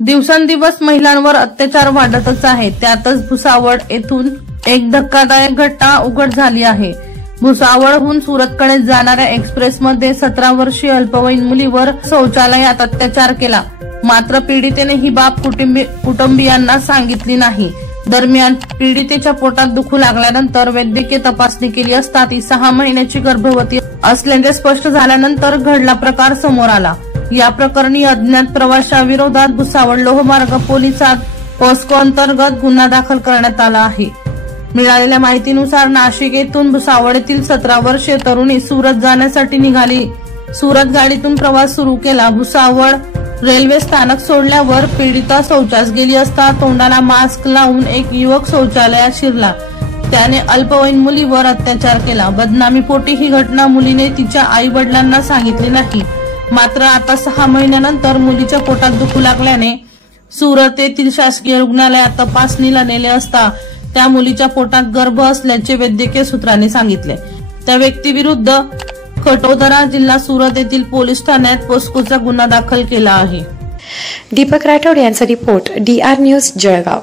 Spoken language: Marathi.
दिवसेंदिवस महिलांवर अत्याचार वाढतच आहे। त्यातच भुसावळ येथून एक धक्कादायक घटना उघड झाली आहे। भुसावळहून सुरतकडे जाणाऱ्या एक्सप्रेसमध्ये 17 वर्षीय अल्पवयीन मुलीवर शौचालयात अत्याचार केला। मात्र पीडितेने ही बाब कुटुंबियांना सांगितली नाही। दरम्यान पीडितेच्या पोटात दुखू लागल्यानंतर वैद्यकीय तपासणी केली असता ती 6 महिन्याची गर्भवती असल्याचे स्पष्ट झाल्यानंतर घडला प्रकार समोर आला। या प्रकरणी अज्ञात प्रवाशाविरोधात भुसावळ लोहमार्ग पोलिसात पॉस्को अंतर्गत गुन्हा दाखल करण्यात आला आहे। मिळालेल्या माहितीनुसार नाशिक येथून भुसावळ येथील 17 वर्षीय तरुणी सुरत जाण्यासाठी निघाली। सुरत गाडीतून प्रवास सुरू केला। भुसावळ रेल्वे स्थानक सोडल्यावर पीडिता शौचास गेली असता तोंडाला मास्क लावून एक युवक शौचालयात शिरला। त्याने अल्पवयीन मुलीवर अत्याचार केला। बदनामीपोटी ही घटना मुलीने तिच्या आई वडिलांना सांगितली नाही। मात्र आता 6 महिन्यानंतर मुलीच्या पोटात दुखू लागल्याने सुरत येथील शासकीय रुग्णालयात तपासणीला नेले असता त्या मुलीच्या पोटात गर्भ असल्याचे वैद्यकीय सूत्रांनी सांगितले। त्या व्यक्तीविरुद्ध खटोदरा जिल्हा सुरत येथील पोलीस ठाण्यात पॉस्कोचा गुन्हा दाखल केला आहे। दीपक राठोड यांचा रिपोर्ट DR न्यूज जळगाव।